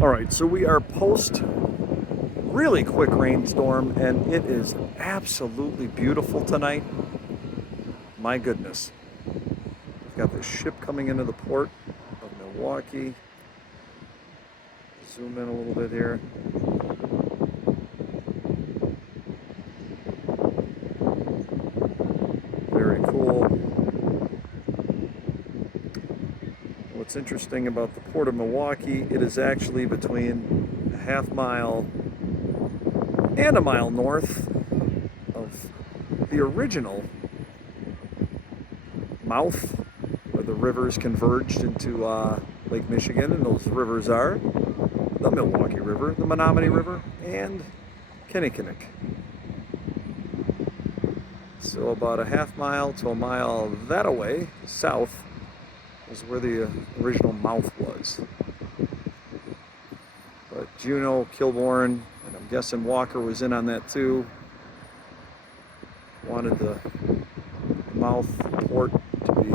All right, so we are post really quick rainstorm, and it is absolutely beautiful tonight. My goodness. We've got this ship coming into the port of Milwaukee. Zoom in a little bit here. Very cool. What's interesting about the port of Milwaukee, it is actually between a half mile and a mile north of the original mouth where the rivers converged into Lake Michigan, and those rivers are the Milwaukee River, the Menominee River, and Kinnickinnick. So about a half mile to a mile that away, south, is where the original mouth was. But Juneau, Kilbourne, and I'm guessing Walker was in on that too. Wanted the mouth port to be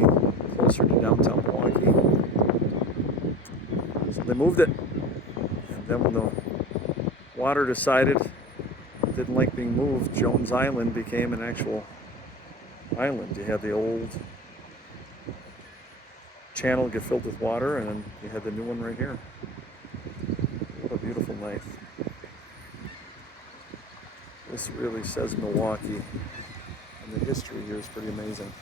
closer to downtown Milwaukee. So they moved it. And then when the water decided it didn't like being moved, Jones Island became an actual island. You had the old channel get filled with water, and then you had the new one right here. What a beautiful night. This really says Milwaukee, and the history here is pretty amazing.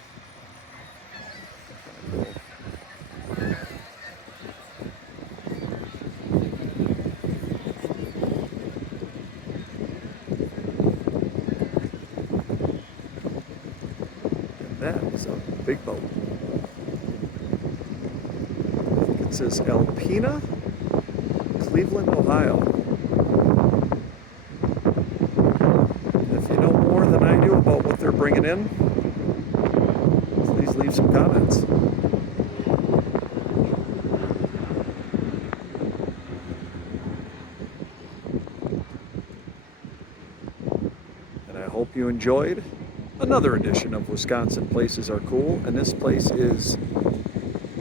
Cool. And that is a big boat. It says Alpena, Cleveland, Ohio. And if you know more than I do about what they're bringing in, please leave some comments. And I hope you enjoyed another edition of Wisconsin Places Are Cool, and this place is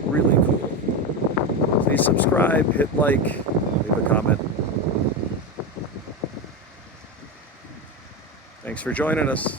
really cool. Please subscribe, hit like, leave a comment. Thanks for joining us.